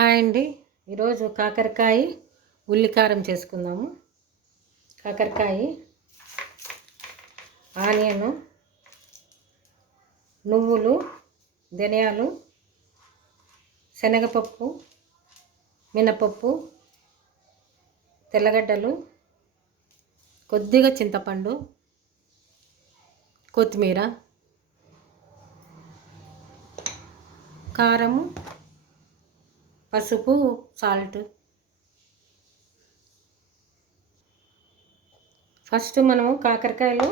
Hi అండి. ఈరోజు కాకరకాయ ఉల్లికారం చేసుకుందాము. కాకరకాయ, ఆనియను, నువ్వులు, ధనియాలు, శనగపప్పు, మినపప్పు, తెల్లగడ్డలు, కొద్దిగా చింతపండు, కొత్తిమీర, కారము, పసుపు, సాల్ట్. ఫస్ట్ మనము కాకరకాయలు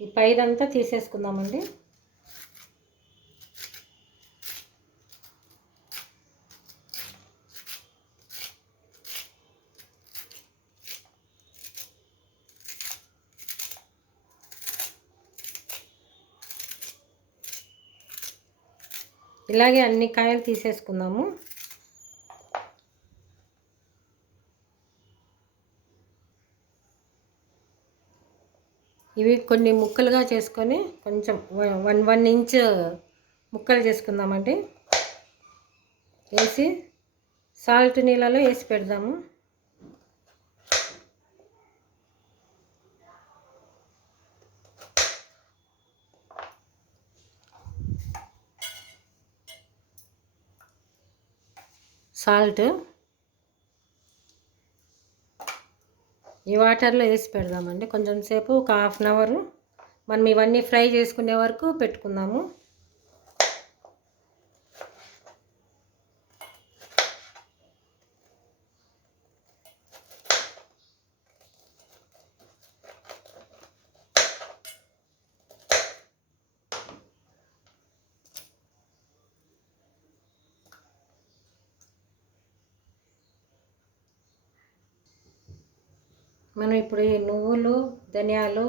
ఈ పైదంతా తీసేసుకుందామండి. ఇలాగే అన్ని కాయలు తీసేసుకుందాము. ఇవి కొన్ని ముక్కలుగా చేసుకొని కొంచెం 1 ఇంచ్ ముక్కలు చేసుకుందామండి. వేసి సాల్ట్ నీళ్ళలో వేసి పెడదాము. సాల్ట్ ఈ వాటర్లో వేసి పెడదామండి. కొంచెం సేపు ఒక ½ అన్ అవర్ మనం ఇవన్నీ ఫ్రై చేసుకునే వరకు పెట్టుకుందాము. మనం ఇప్పుడు ఈ నువ్వులు, ధనియాలు,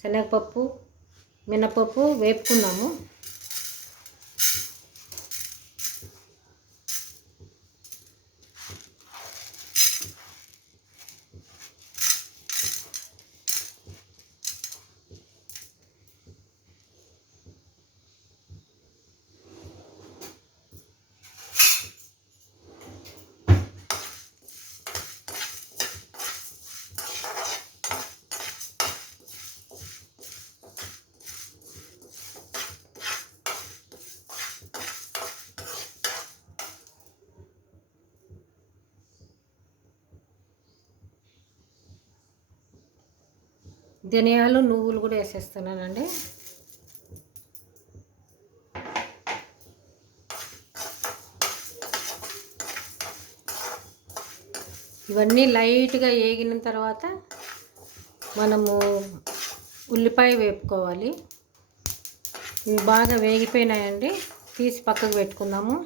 శనగపప్పు, మినపప్పు వేపుకున్నాము. ధనియాలు, నువ్వులు కూడా వేసేస్తున్నానండి. ఇవన్నీ లైట్గా వేగిన తర్వాత మనము ఉల్లిపాయ వేపుకోవాలి. ఇవి బాగా వేగిపోయినాయండి, తీసి పక్కకు పెట్టుకుందాము.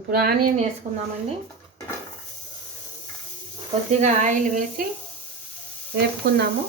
ఇప్పుడు ఆనియన్ వేసుకుందామండి. కొద్దిగా ఆయిల్ వేసి వేపుకుందాము.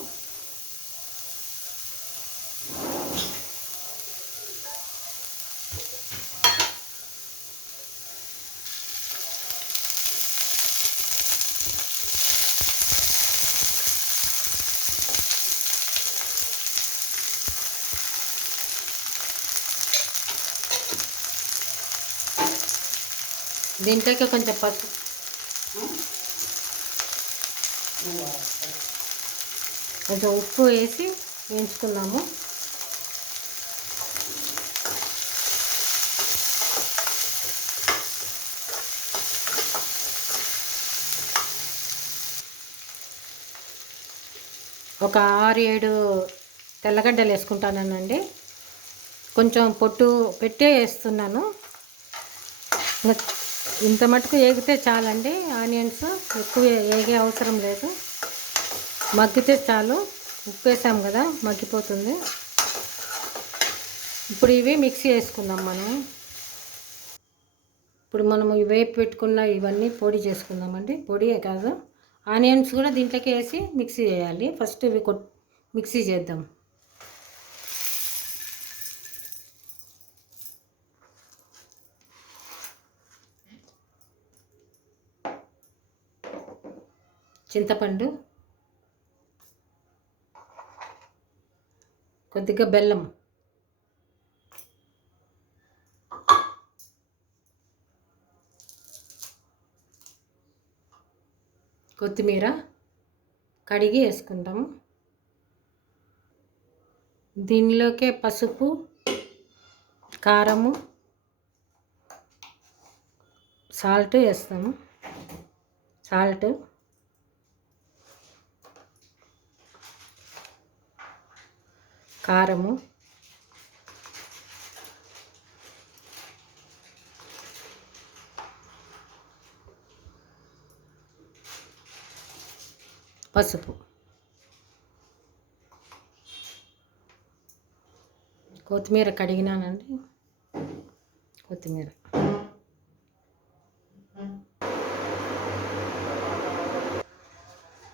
దీంట్లోకి కొంచెం పసుపు, కొంచెం ఉప్పు వేసి వేయించుకుందాము. ఒక 6-7 తెల్లగడ్డలు వేసుకుంటానండి. కొంచెం పొట్టు పెట్టే వేస్తున్నాను. ఇంత మటుకు వేగితే చాలండి. ఆనియన్స్ ఎక్కువ వేగే అవసరం లేదు, మగ్గితే చాలు. ఉప్పు వేసాం కదా, మగ్గిపోతుంది. ఇప్పుడు ఇవి మిక్సీ వేసుకుందాం మనం. ఇప్పుడు మనము వేపు పెట్టుకున్న ఇవన్నీ పొడి చేసుకుందామండి. పొడియే కాదు, ఆనియన్స్ కూడా దీంట్లోకి వేసి మిక్సీ చేయాలి. ఫస్ట్ ఇవి మిక్సీ చేద్దాం. చింతపండు, కొద్దిగా బెల్లం, కొత్తిమీర కడిగి వేసుకుంటాము. దీనిలోకే పసుపు, కారము, సాల్ట్ వేస్తాము. సాల్ట్, కారము, పసుపు, కొత్తిమీర కడిగినానండి. కొత్తిమీర,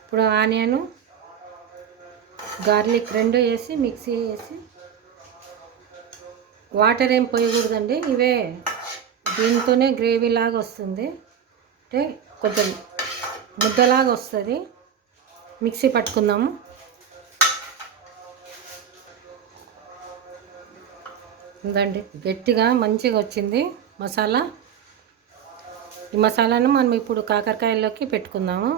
ఇప్పుడు ఆనియను, గార్లిక్ రెండు వేసి మిక్సీ వేసి, వాటర్ ఏం పోయకూడదండి. ఇవే దీంతోనే గ్రేవీ లాగా వస్తుంది, అంటే కొంచెం ముద్దలాగా వస్తుంది. మిక్సీ పట్టుకుందాము. ఉందండి, గట్టిగా మంచిగా వచ్చింది మసాలా. ఈ మసాలాను మనం ఇప్పుడు కాకరకాయల్లోకి పెట్టుకుందాము.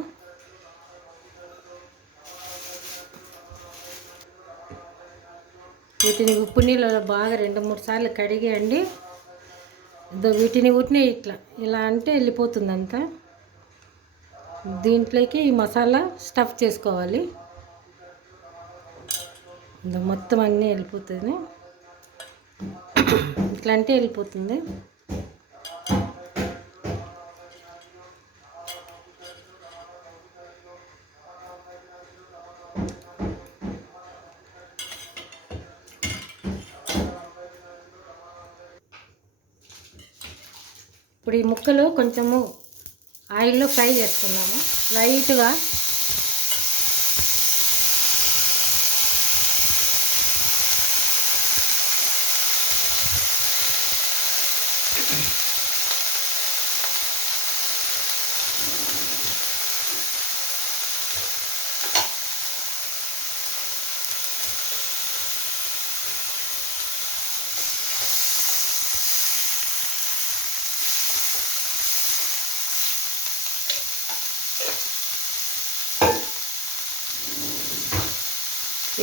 వీటిని ఉప్పు నీళ్ళలో బాగా 2-3 సార్లు కడిగేయండి. వీటిని ఉట్టిని ఇలా అంటే వెళ్ళిపోతుంది అంతా. దీంట్లోకి ఈ మసాలా స్టఫ్ చేసుకోవాలి. మొత్తం అన్నీ వెళ్ళిపోతుంది. ఇట్లా అంటే వెళ్ళిపోతుంది. ఇప్పుడు ఈ ముక్కలు కొంచెము ఆయిల్లో ఫ్రై చేసుకున్నాము లైట్గా.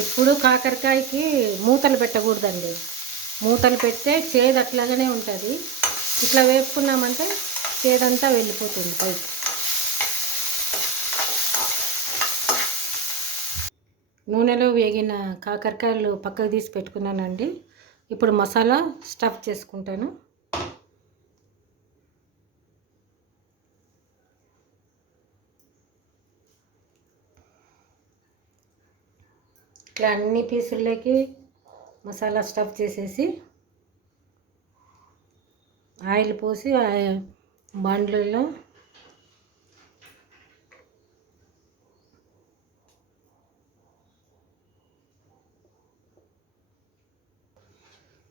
ఇప్పుడు కాకరకాయకి మూతలు పెట్టకూడదండి. మూతలు పెడితే చేదు అట్లాగానే ఉంటుంది. ఇట్లా వేపుకున్నామంటే చేదంతా వెళ్ళిపోతుంది పైకి. నూనెలో వేగిన కాకరకాయలు పక్కకు తీసి పెట్టుకున్నానండి. ఇప్పుడు మసాలా స్టఫ్ చేసుకుంటాను. ఇట్లా అన్ని పీసుల్లోకి మసాలా స్టఫ్ చేసేసి ఆయిల్ పోసి బండ్లలో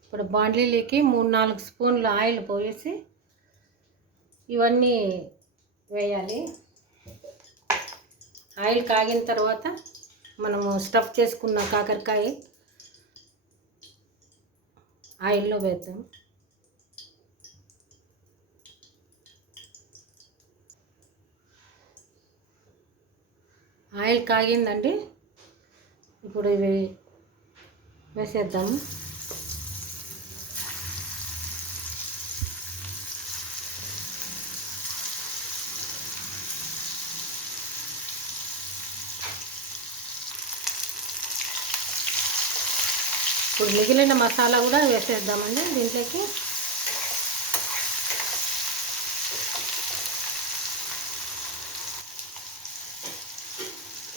ఇప్పుడు బాండ్లీలోకి 3-4 స్పూన్లు ఆయిల్ పోసి ఇవన్నీ వేయాలి. ఆయిల్ కాగిన తర్వాత మనము స్టఫ్ చేసుకున్న కాకరకాయ ఆయిల్లో వేద్దాం. ఆయిల్ కాగిందండి. ఇప్పుడు ఇవి వేసేద్దాము. ఇప్పుడు మిగిలిన మసాలా కూడా వేసేద్దామండి దీంట్లోకి.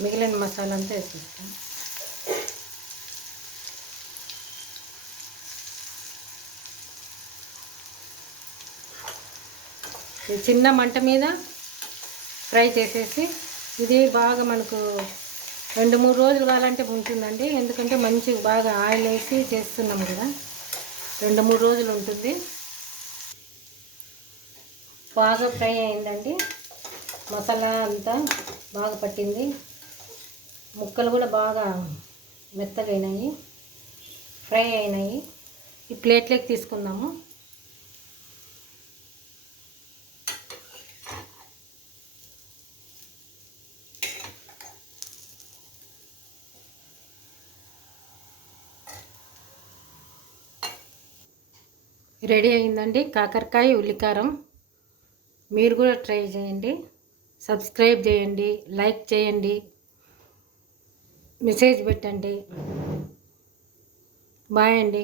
మిగిలిన మసాలా అంతా వేసేస్తాం. చిన్న మంట మీద ఫ్రై చేసేసి, ఇది బాగా మనకు 2-3 రోజులు కావాలంటే ఉంటుందండి. ఎందుకంటే మంచిగా బాగా ఆయిల్ వేసి చేస్తున్నాము కదా, 2-3 రోజులు ఉంటుంది. బాగా ఫ్రై అయిందండి. మసాలా అంతా బాగా పట్టింది. ముక్కలు కూడా బాగా మెత్తగా అయినాయి, ఫ్రై అయినాయి. ఈ ప్లేట్లోకి తీసుకుందాము. రెడీ అయిందండి కాకరకాయ ఉల్లికారం. మీరు కూడా ట్రై చేయండి, సబ్స్క్రైబ్ చేయండి, లైక్ చేయండి, మెసేజ్ పెట్టండి. బాయ్ అండి.